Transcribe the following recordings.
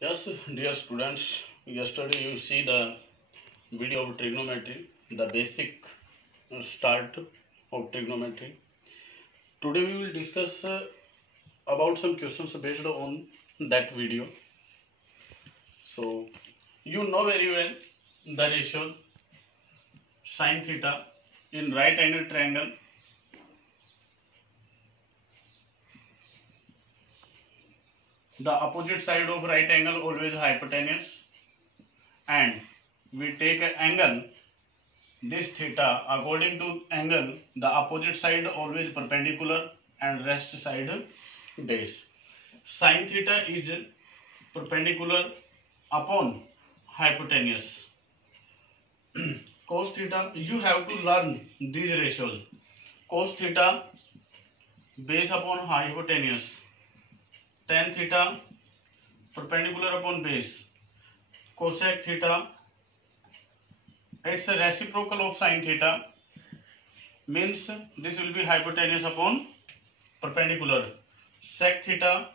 Yes, dear students, yesterday you see the video of trigonometry, the basic start of trigonometry. Today we will discuss about some questions based on that video. So, you know very well the ratio sine theta in right angle triangle. The opposite side of right angle always hypotenuse, and we take an angle this theta according to angle the opposite side always perpendicular and rest side base. Sin theta is perpendicular upon hypotenuse. Cos theta, you have to learn these ratios. Cos theta base upon hypotenuse. Tan theta perpendicular upon base. Cosec theta, it's a reciprocal of sin theta, means this will be hypotenuse upon perpendicular. Sec theta,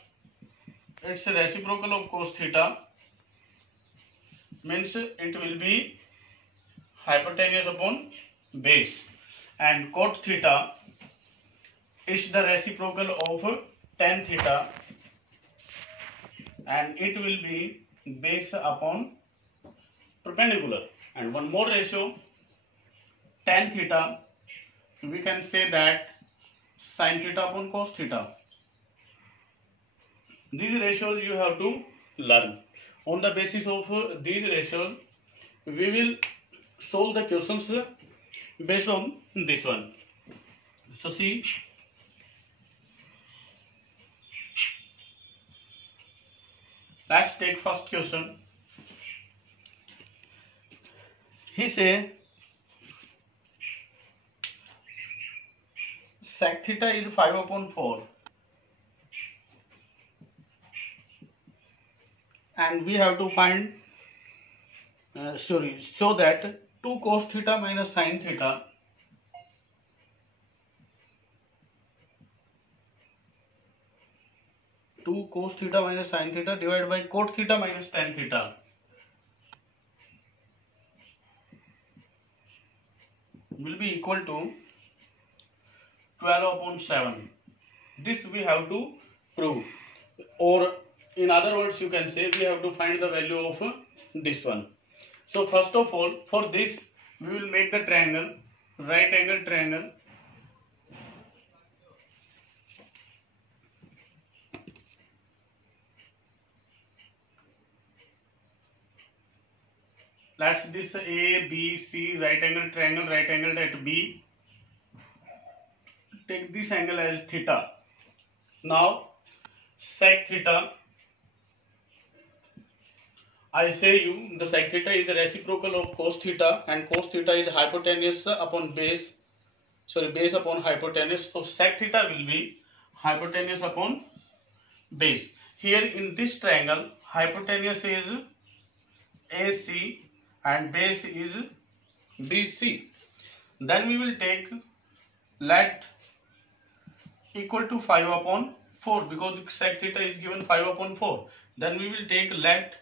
it's a reciprocal of cos theta, means it will be hypotenuse upon base. And cot theta is the reciprocal of tan theta, and it will be base upon perpendicular. And one more ratio, tan theta, we can say that sin theta upon cos theta. These ratios you have to learn. On the basis of these ratios, we will solve the questions based on this one. So see, let's take first question. He say sec theta is 5 upon 4, and we have to find so that 2 cos theta minus sin theta divided by cot theta minus tan theta will be equal to 12 upon 7. This we have to prove, or in other words you can say we have to find the value of this one. So first of all, for this we will make the triangle, right angle triangle. Let's this A, B, C, right angle triangle, right angle at B. Take this angle as theta. Now sec theta, I say you the sec theta is the reciprocal of cos theta, and cos theta is hypotenuse upon base, base upon hypotenuse. So sec theta will be hypotenuse upon base. Here in this triangle, hypotenuse is AC and base is BC. Then we will take let equal to 5 upon 4, because sec theta is given 5 upon 4. Then we will take let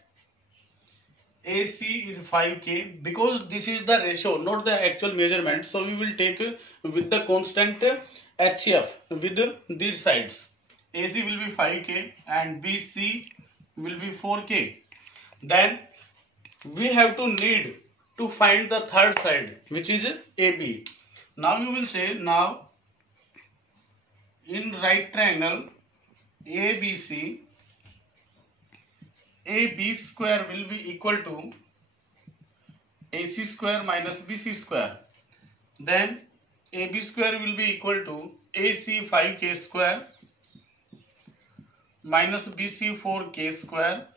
AC is 5K, because this is the ratio, not the actual measurement. So we will take with the constant HF with these sides. AC will be 5K and BC will be 4K. Then we have to need to find the third side, which is AB. Now you will say, now in right triangle ABC, AB square will be equal to AC square minus BC square. Then AB square will be equal to AC 5K square minus BC 4K square.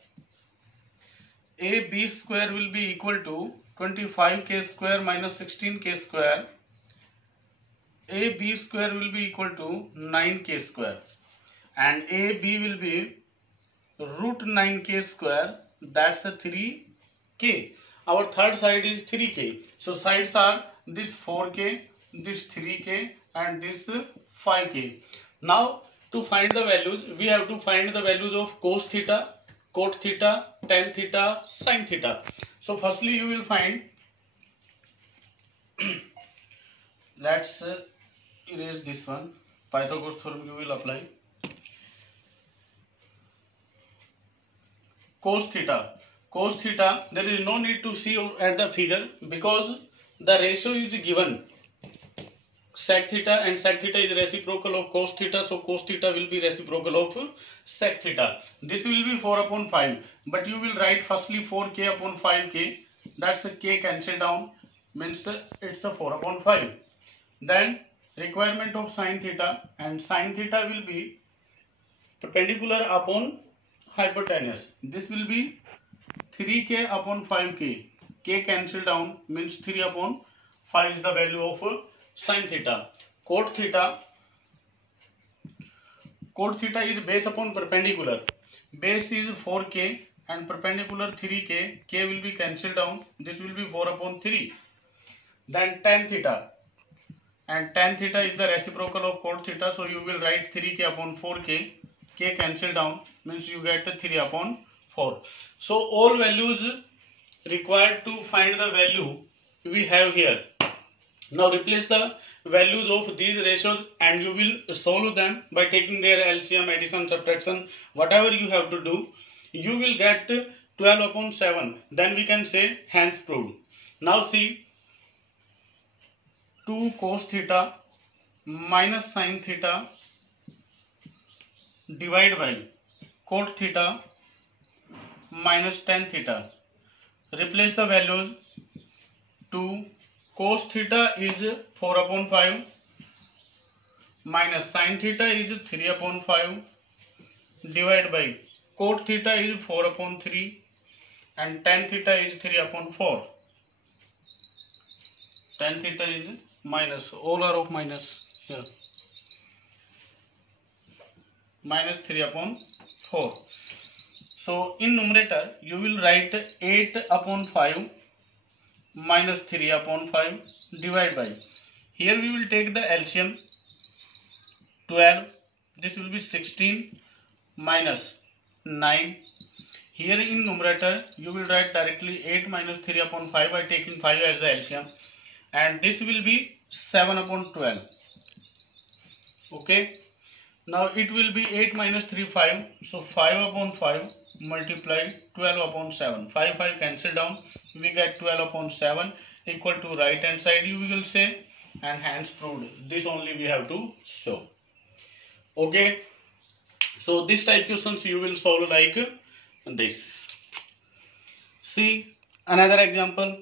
AB square will be equal to 25K square minus 16K square. AB square will be equal to 9K square, and AB will be root 9K square, that's a 3K. Our third side is 3K. So sides are this 4K, this 3K and this 5K. Now to find the values, we have to find the values of cos theta, cot theta, tan theta, sin theta. So firstly you will find, let's erase this one. Pythagoras theorem you will apply. Cos theta. Cos theta, there is no need to see at the figure because the ratio is given. Sec theta, and sec theta is reciprocal of cos theta, so cos theta will be reciprocal of sec theta. This will be 4 upon 5, but you will write firstly 4k upon 5k, that's a k cancel down, means it's a 4 upon 5. Then requirement of sin theta, and sin theta will be perpendicular upon hypotenuse. This will be 3k upon 5k, k cancel down, means 3 upon 5 is the value of sin theta. Cot theta is base upon perpendicular. Base is 4k and perpendicular 3k, k will be cancelled down, this will be 4 upon 3. Then tan theta, and tan theta is the reciprocal of cot theta, so you will write 3k upon 4k, k cancel down, means you get 3 upon 4. So all values required to find the value we have here. Now replace the values of these ratios and you will solve them by taking their LCM, addition, subtraction, whatever you have to do. You will get 12 upon 7. Then we can say hence proved. Now see, 2 cos theta minus sin theta divided by cot theta minus tan theta. Replace the values. 2 cos theta is 4 upon 5 minus sin theta is 3 upon 5 divided by cot theta is 4 upon 3 and tan theta is 3 upon 4. Tan theta is minus, all are of minus here, minus 3 upon 4. So in numerator you will write 8 upon 5 minus 3 upon 5 divided by, here we will take the LCM, 12, this will be 16 minus 9. Here in numerator you will write directly 8 minus 3 upon 5 by taking 5 as the LCM, and this will be 7 upon 12. Okay, now it will be 8 minus 3 5, so 5 upon 5 multiply 12 upon 7, 5 cancel down, we get 12 upon 7 equal to right hand side you will say, and hence proved. This only we have to show. Okay, so this type questions you will solve like this. See another example.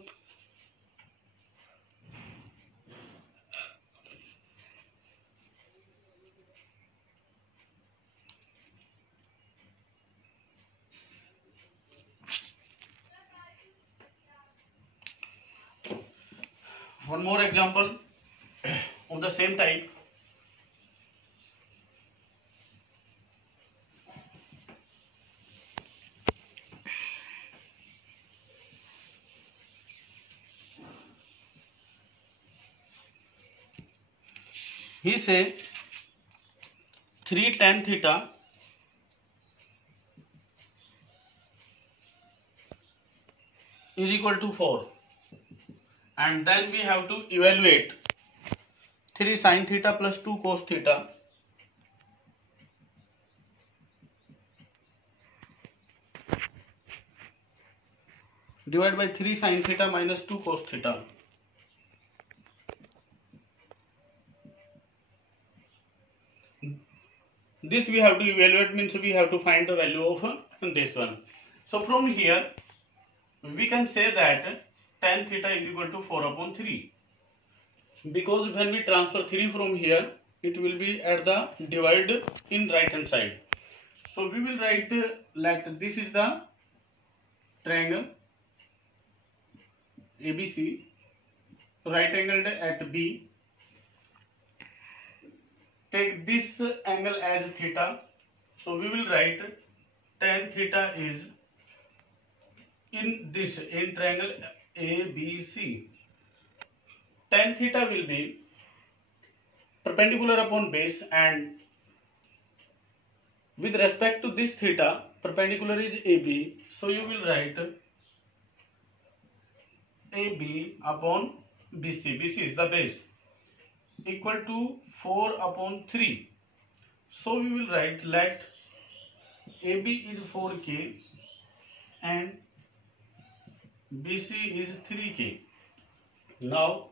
One more example of the same type. He say 3 tan theta is equal to 4, and then we have to evaluate 3 sin theta plus 2 cos theta divided by 3 sin theta minus 2 cos theta. This we have to evaluate, means we have to find the value of this one. So from here we can say that tan theta is equal to 4 upon 3, because when we transfer 3 from here it will be at the divide in right hand side. So we will write like this is the triangle ABC, right angled at B. Take this angle as theta, so we will write tan theta is in triangle ABC. Tan theta will be perpendicular upon base, and with respect to this theta perpendicular is AB, so you will write AB upon BC. BC is the base, equal to 4 upon 3. So we will write let AB is 4K and BC is 3K. Now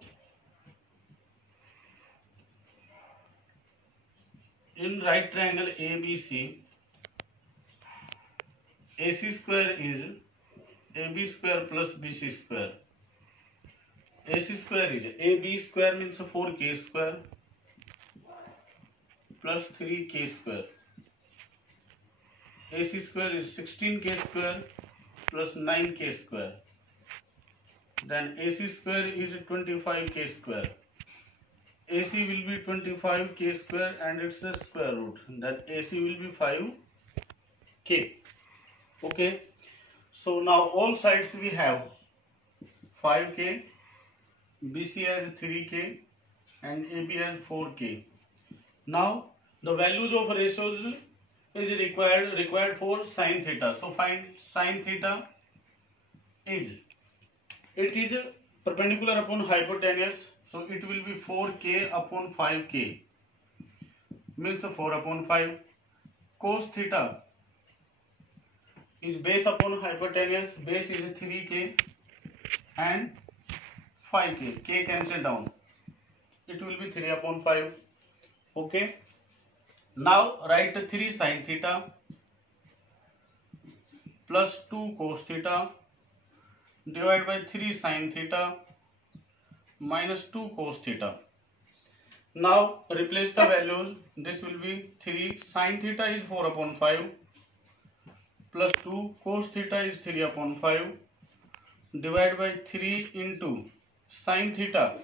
in right triangle ABC, AC square is AB square plus BC square. AC square is AB square means 4K square plus 3K square. AC square is 16K square plus 9K square. Then AC square is 25K square. AC will be 25K square and it's a square root. That AC will be 5K. Okay. So now all sides we have 5K, BC has 3K and AB has 4K. Now the values of ratios is required for sin theta. So find sin theta is, it is perpendicular upon hypotenuse, so it will be 4K upon 5K, means 4 upon 5. Cos theta is base upon hypotenuse, base is 3K and 5K, K cancel down, it will be 3 upon 5. Okay. Now write 3 sin theta plus 2 cos theta divided by 3 sin theta minus 2 cos theta. Now replace the values. This will be 3 sin theta is 4 upon 5 plus 2 cos theta is 3 upon 5 divided by 3 into sin theta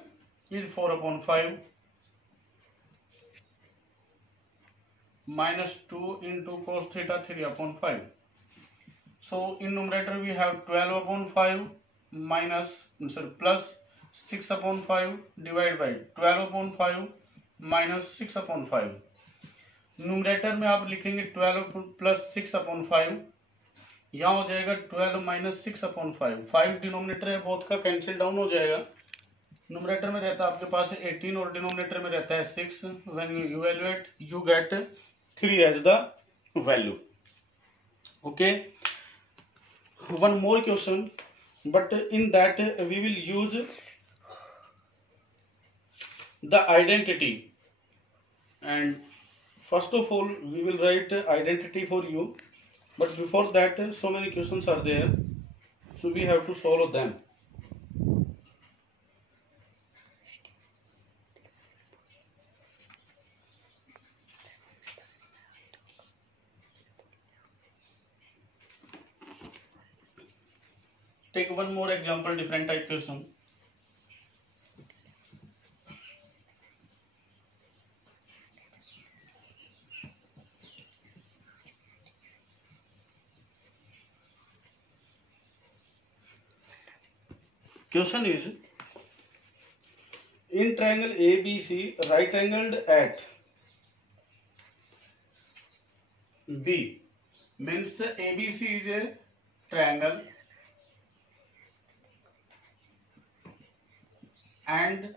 is 4 upon 5 minus 2 into cos theta 3 upon 5. So in numerator we have 12 upon 5 plus 6 upon 5 divided by 12 upon 5 minus 6 upon 5. numerator में आप लिखेंगे 12 plus 6 upon 5, यहाँ हो जाएगा 12 minus 6 upon 5. 5 denominator है, both का cancel down हो जाएगा. न्यूमरेटर में रहता है आपके पास 18 और डिनोमिनेटर में रहता है 6. When you evaluate you get 3 as the value. Okay, one more question, but in that we will use the identity, and first of all we will write identity for you, but before that so many questions are there, so we have to solve them. Take one more example, different type question. Question is, in triangle ABC, right angled at B, means the ABC is a triangle and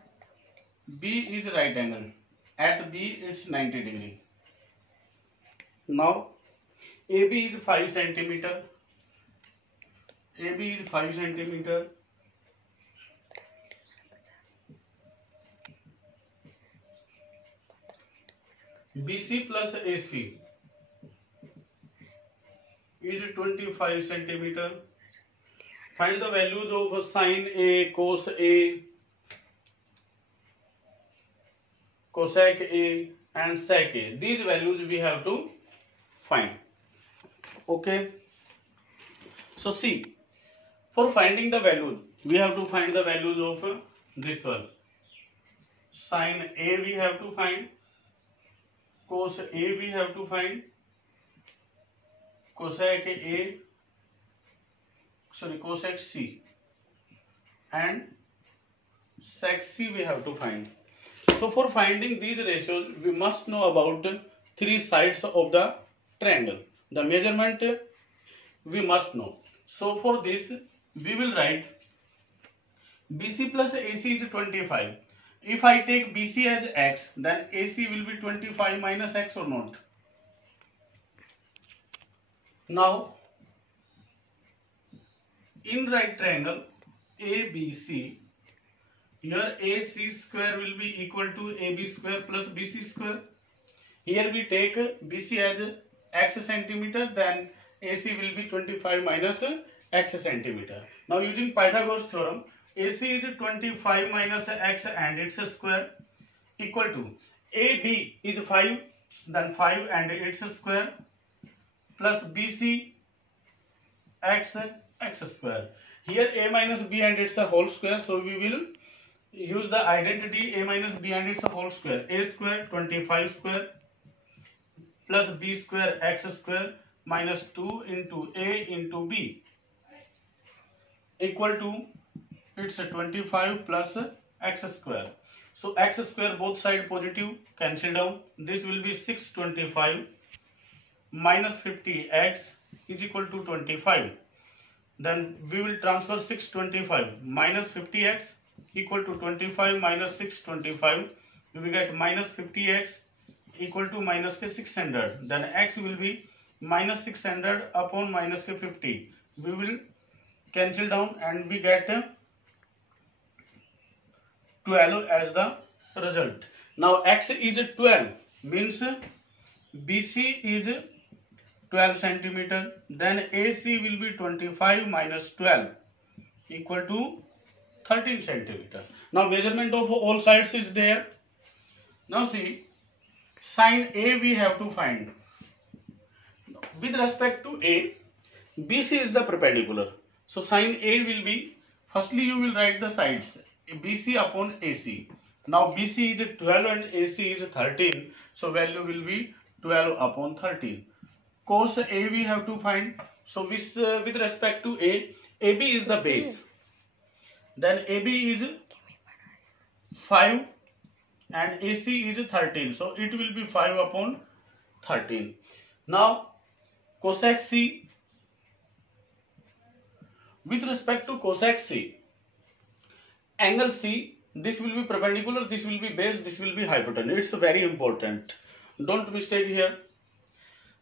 B is right angle. At B it's 90 degree. Now AB is 5 centimeter. AB is 5 centimeter. BC plus AC is 25 centimeter. Find the values of sin A, cos A, cosec A and sec A. These values we have to find. Okay. So see, for finding the values, we have to find the values of this one. Sin A we have to find, cos A we have to find, cosec C, and sec C we have to find. So for finding these ratios, we must know about 3 sides of the triangle. The measurement we must know. So for this we will write BC plus AC is 25. If I take BC as x, then AC will be 25 minus x or not. Now in right triangle ABC, here AC square will be equal to AB square plus BC square. Here we take BC as x centimeter, then AC will be 25 minus x centimeter. Now using Pythagoras theorem, AC is 25 minus x and its square equal to AB is 5, then 5 and its square plus BC x square. Here a minus b and it's a whole square, so we will use the identity a minus b and it's a whole square. A square 25 square plus b square x square minus 2 into a into b equal to it's a 25 plus x square. So x square both side positive, cancel down. This will be 625 minus 50x is equal to 25. Then we will transfer 625 minus 50x equal to 25 minus 625. We get minus 50x equal to minus 600. Then x will be minus 600 upon minus 50. We will cancel down and we get 12 as the result. Now x is 12 means BC is 12 centimeter, then AC will be 25 minus 12 equal to 13 centimeter. Now measurement of all sides is there. Now see, sine A we have to find. With respect to A, BC is the perpendicular. So sine A will be, firstly you will write the sides, BC upon AC. Now BC is 12 and AC is 13, so value will be 12 upon 13. Cos A we have to find. So with respect to A, AB is the base. Then AB is 5 and AC is 13. So it will be 5 upon 13. Now cosec C. With respect to cosec C, angle C, this will be perpendicular, this will be base, this will be hypotenuse. It's very important. Don't mistake here.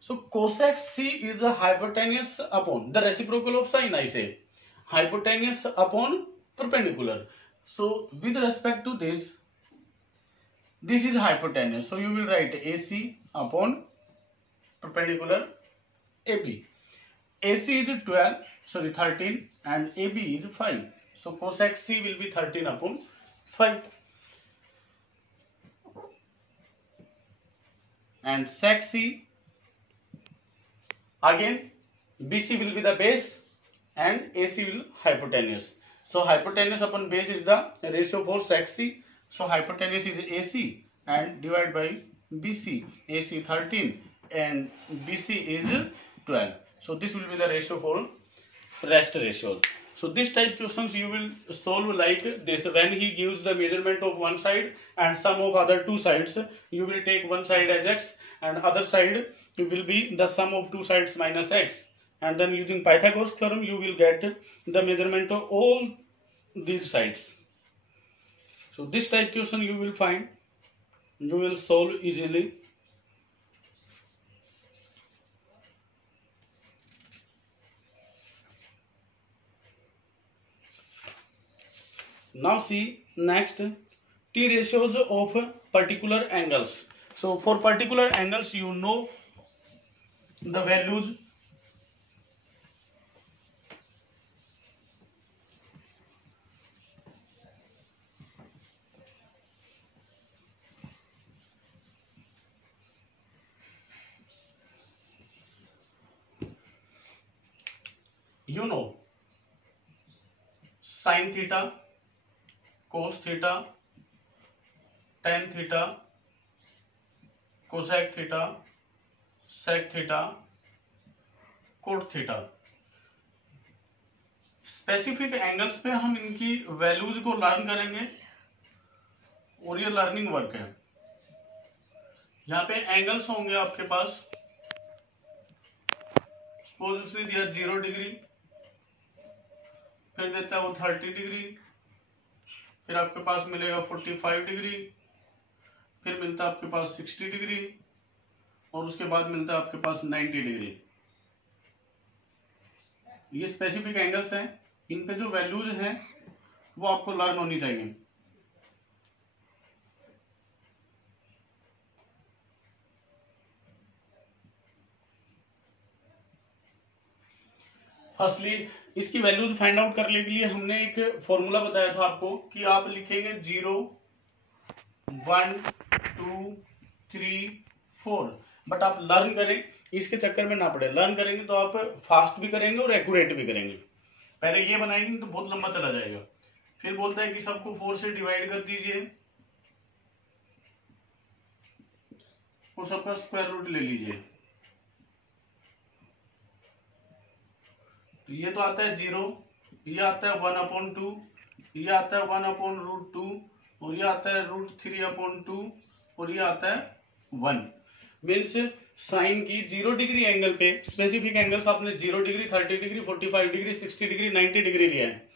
So cosec C is a hypotenuse upon the reciprocal of sine, I say. Hypotenuse upon perpendicular. So with respect to this is hypotenuse. So you will write AC upon perpendicular AB. AC is 13 and AB is 5. So cosec C will be 13 upon 5. And sec C, again BC will be the base and AC will hypotenuse. So hypotenuse upon base is the ratio for sec C. So hypotenuse is AC and divided by BC. AC 13 and BC is 12. So this will be the ratio for rest ratios. So this type questions you will solve like this. When he gives the measurement of one side and sum of other two sides, you will take one side as x and other side will be the sum of two sides minus x. And then using Pythagoras theorem you will get the measurement of all these sides. So this type question you will find, you will solve easily. Now see next T ratios of particular angles. So for particular angles you know the values. You know sin theta, cos theta, tan theta, cosec theta, sec theta, cot theta. Specific angles पे हम इनकी values को learn करेंगे और ये learning work है. यहाँ पे एंगल्स होंगे आपके पास सपोज उसने दिया 0 डिग्री, फिर देता है वो 30 डिग्री, फिर आपके पास मिलेगा 45 डिग्री, फिर मिलता है आपके पास 60 डिग्री, और उसके बाद मिलता है आपके पास 90 डिग्री। ये स्पेसिफिक एंगल्स हैं, इन पे जो वैल्यूज हैं वो आपको लर्न होनी चाहिए। फर्स्टली इसकी वैल्यूज फाइंड आउट करने के लिए हमने एक फॉर्मूला बताया था आपको कि आप लिखेंगे 0 1 2 3 4, बट आप लर्न करें, इसके चक्कर में ना पड़े। लर्न करेंगे तो आप फास्ट भी करेंगे और एक्यूरेट भी करेंगे। पहले ये बनाएंगे तो बहुत लंबा चला जाएगा। फिर बोलता है कि सबको 4 से डिवाइड कर दीजिए और सबका स्क्वायर रूट ले लीजिए। तो ये तो आता है 0, ये आता है 1/2, ये आता है 1/√2, और ये आता है √3/2, और ये आता है 1। मीन्स साइन की 0 डिग्री एंगल पे स्पेसिफिक एंगल्स आपने 0 degree, 30 degree, 45 degree, 60 degree, 90 degree लिया है।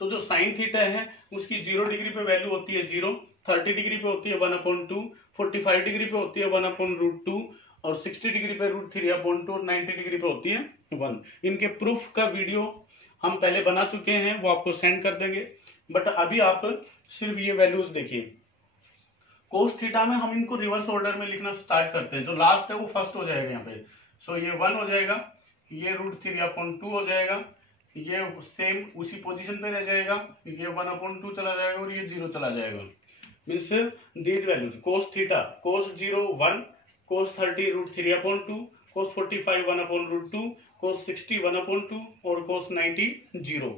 तो जो साइन थीटा है उसकी 0 डिग्री पे वैल्यू होती है 0, 30 डिग्री पे होती है 1/2, 45 डिग्री पे होती है 1/√2, और 60 डिग्री पे √3/2, और 90 डिग्री पे होती है 1। इनके प्रूफ का वीडियो हम पहले बना चुके हैं, वो आपको सेंड कर देंगे। बट अभी आप सिर्फ ये वैल्यूज देखिए। कोस थीटा में हम इनको रिवर्स ऑर्डर में लिखना स्टार्ट करते हैं। जो लास्ट है वो फर्स्ट हो जाएगा यहाँ पे। सो ये 1 हो जाएगा, ये √3/2 हो जाएगा, ये सेम उसी पोजीशन पे रह जाएगा, ये 1/2 चला जाएगा, और ये 0 चला जाएगा। Means these values cos theta, cos 0 1, cos 30 √3/2, cos 45 1/√2, cos 60 1/2, और कोस 90 0।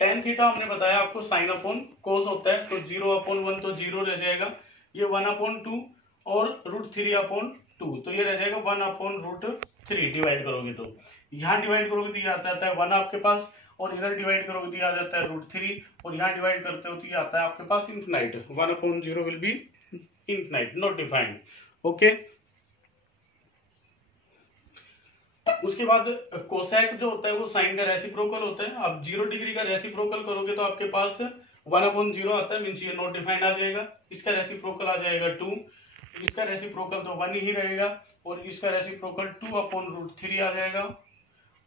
टेन थीटा हमने बताया आपको साइन अपॉन कोस होता है, तो 0/1 तो 0 रह जाएगा, ये 1/2 और √3/2, तो ये रह जाएगा 1/√3। डिवाइड करोगे तो यहाँ डिवाइड करोगे तो ये आता है 1 आपके पास, और इधर डिवाइड करोगे तो ये आ जाता है √3, और यहाँ डिवाइड करते हो तो ये आता है आपके पास infinite. 1/0 will be infinite, not defined. Okay, उसके बाद कोसेक जो होता है वो साइन का रेसिप्रोकल होता है। अब 0 डिग्री का रेसिप्रोकल करोगे तो आपके पास 1/0 आता है, मीन्स ये नॉट डिफाइंड आ जाएगा। इसका रेसिप्रोकल आ जाएगा 2, इसका रेसिप्रोकल तो 1 ही रहेगा, और इसका रेसिप्रोकल 2/√3 आ जाएगा,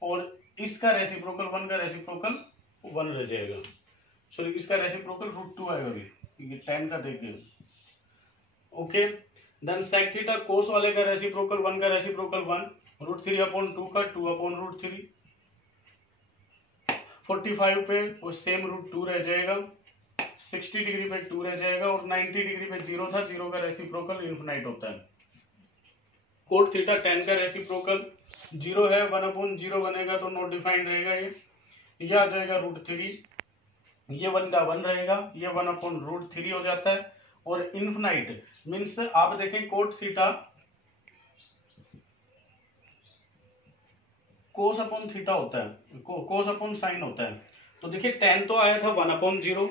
और इसका रेसिप्रोकल 1 का रेसिप्रोकल 1 रह जाएगा। सो इसका रेसिप्रोकल √2 आएगा, अभी 10 का देखिए। Okay, then sec theta cos वाले का रेसिप्रोकल 1 का रेसिप्रोकल 1, √3/2 का 2/√3, 45 पे वो सेम √2 रह जाएगा, 60 डिग्री पे 2 रह जाएगा, और 90 डिग्री पे 0 था, 0 का रेसिप्रोकल इनफिनाइट होता है। कोट थीटा 10 का रेसिप्रोकल 0 है, 1/0 बनेगा तो नॉट डिफाइंड रहेगा। ये आ जाएगा √3, ये 1 का 1 रहेगा, ये 1/√3 हो जाता है, और इनफिनाइट मीन्स आप देखें cot theta cos upon theta होता है, कोस अपॉन साइन होता है। तो देखिए 10 तो आया था 1/0,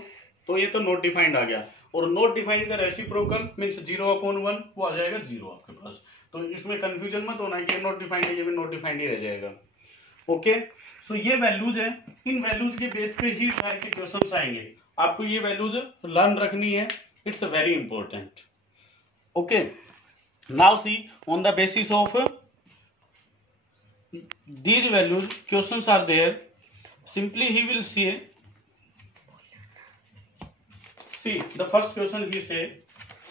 तो ये तो नॉट डिफाइंड आ गया, और नॉट डिफाइंड का रेसिप्रोकल मीन्स 0/1 वो आ जाएगा 0 आपके पास। तो इसमें कंफ्यूजन मत होना कि ये नॉट डिफाइंड है, ये भी नॉट डिफाइंड ही रह जाएगा। ओके, सो ये वैल्यूज है, इन वैल्यूज के बेस पे ही डायरेक्ट क्वेश्चंस आएंगे। आपको ये वैल्यूज लर्न रखनी है, it's very important. Okay, now see on the basis of these values questions are there. Simply he will see the first question. He say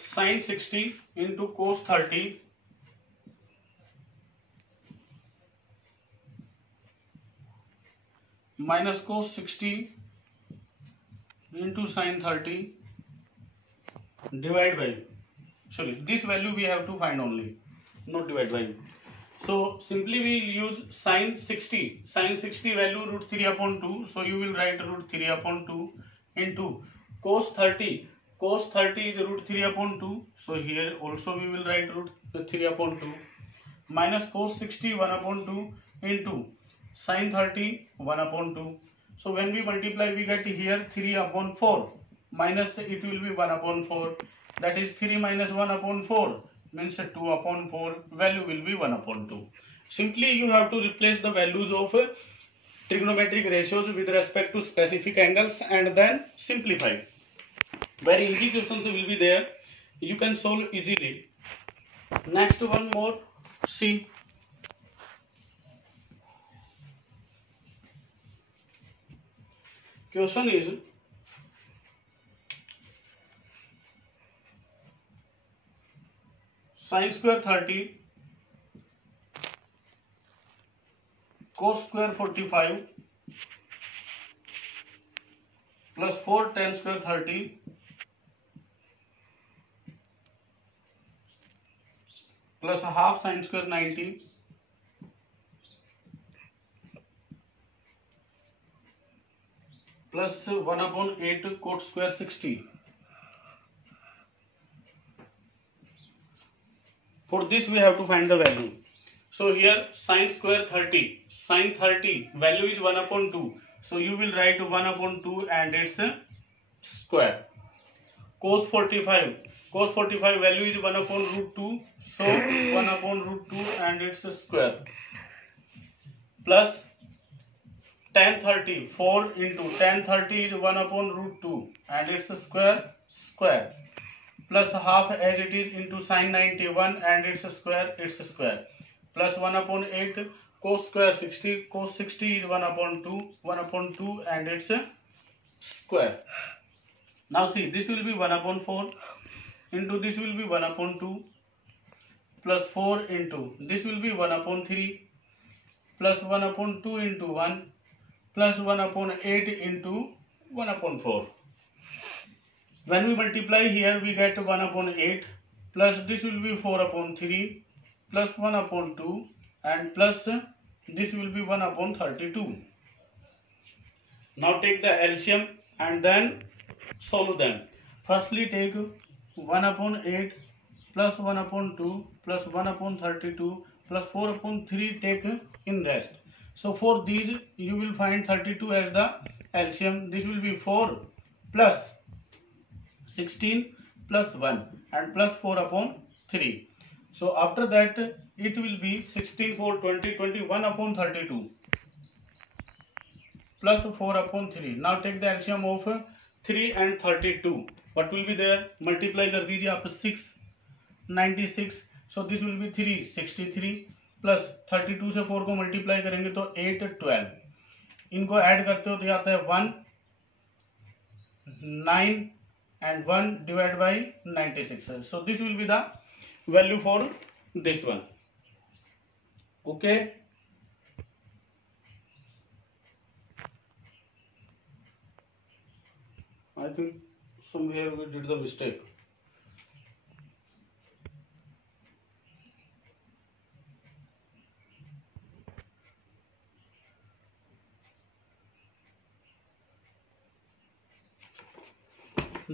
sin 60 into cos 30 minus cos 60 into sin 30 divide by, sorry, this value we have to find only, not divide by. So simply we use sin 60 value √3/2, so you will write √3/2 into cos 30 is √3/2, so here also we will write √3/2, minus cos 60 1/2 into sin 30 1/2. So when we multiply we get here 3/4, minus it will be 1/4, that is 3 minus 1/4 means 2/4, value will be 1/2. Simply you have to replace the values of trigonometric ratios with respect to specific angles and then simplify. Very easy questions will be there. You can solve easily. Next one more. See. Question is sin square 30 cos square 45 plus 4 tan square 30 plus half sin square 90 plus 1 upon 8 cot square 60. For this we have to find the value. So here sin square 30, sin 30 value is 1 upon 2. So you will write 1 upon 2 and its square. Cos 45, cos 45 value is 1 upon root 2. So 1 upon root 2 and its square. Plus tan 30, 4 into tan 30 is 1 upon root 2 and its square, square. Plus half as it is into sin 91 and its square, plus 1 upon 8 cos square 60, cos 60 is 1 upon 2 and its square. Now see, this will be 1 upon 4 into this will be 1 upon 2 plus 4 into this will be 1 upon 3 plus 1 upon 2 into 1 plus 1 upon 8 into 1 upon 4. When we multiply here, we get 1 upon 8 plus this will be 4 upon 3 plus 1 upon 2 and plus this will be 1 upon 32. Now take the LCM and then solve them. Firstly take 1 upon 8 plus 1 upon 2 plus 1 upon 32 plus 4 upon 3 take in rest. So for these you will find 32 as the LCM. This will be 4 plus 16 plus 1 and plus 4 upon 3. So after that it will be 16, 4, 20, 21 upon 32 plus 4 upon 3. Now take the LCM of 3 and 32. What will be there? Multiply कर दीजिए आप 6, 96. So this will be 3, 63 plus 32 से 4 को multiply करेंगे तो 8, 12. इनको add करते हो तो आता है 1, 9 and 1 divided by 96. So this will be the value for this one. Okay. I think somewhere we did the mistake.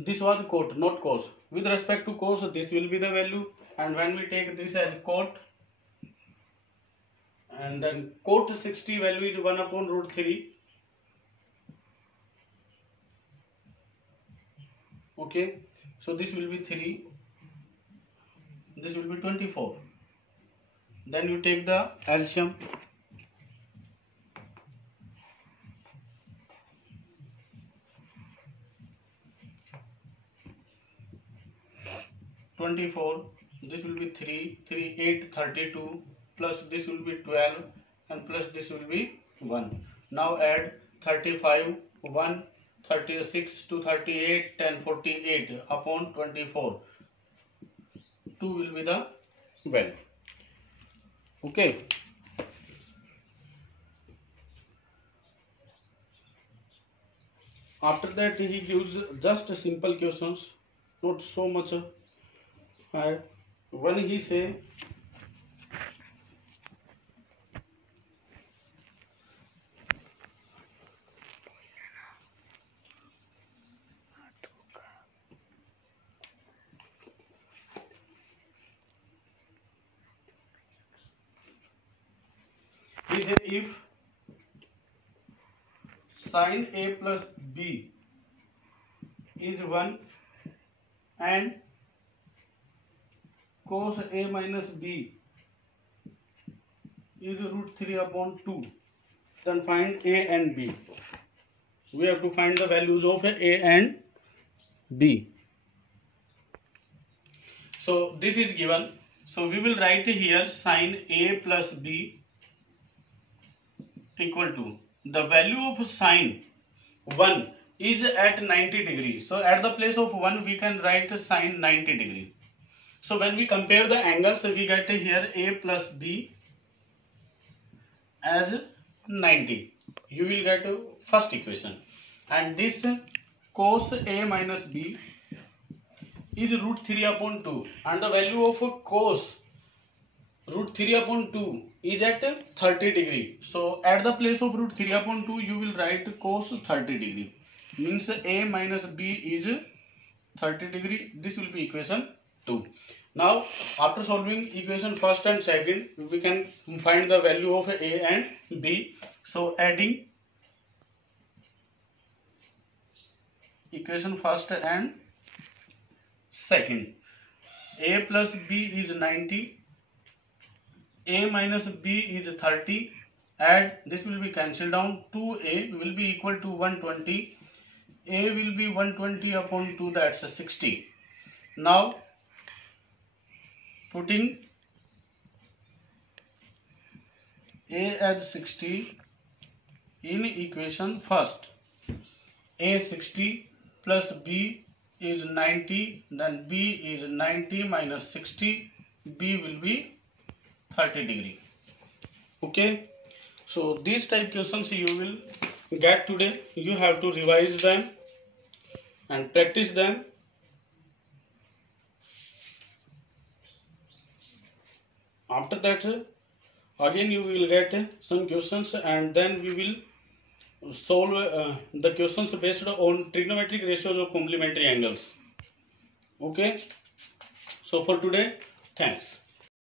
This was cot, not cos. With respect to cos, this will be the value, and when we take this as cot, and then cot 60 value is 1 upon root 3. Okay, so this will be 3, this will be 24. Then you take the LCM. This will be 3, 3, 8, 32 plus this will be 12 and plus this will be 1. Now add 35, 1, 36 to 38, 10, 48 upon 24. 2 will be the value. Okay. After that he gives just simple questions, not so much. When he say if sin A plus B is 1 and cos A minus B is root 3 upon 2. Then find A and B. We have to find the values of A and B. So this is given. So we will write here sin A plus B equal to the value of sin 1 is at 90 degree. So at the place of 1 we can write sin 90 degree. So when we compare the angles, we get here A plus B as 90. You will get first equation. And this cos A minus B is root 3 upon 2. And the value of cos root 3 upon 2 is at 30 degree. So at the place of root 3 upon 2, you will write cos 30 degree. Means A minus B is 30 degree. This will be equation 2. Now after solving equation first and second, we can find the value of A and B. So adding equation first and second, A plus B is 90, A minus B is 30, add, this will be cancelled down, 2A will be equal to 120, A will be 120 upon 2, that's 60. Now putting A as 60 in equation first, A 60 plus B is 90, then B is 90 minus 60, B will be 30 degree. Okay, so these type questions you will get today. You have to revise them and practice them. After that, again you will get some questions, and then we will solve the questions based on trigonometric ratios of complementary angles. Okay, so for today, thanks.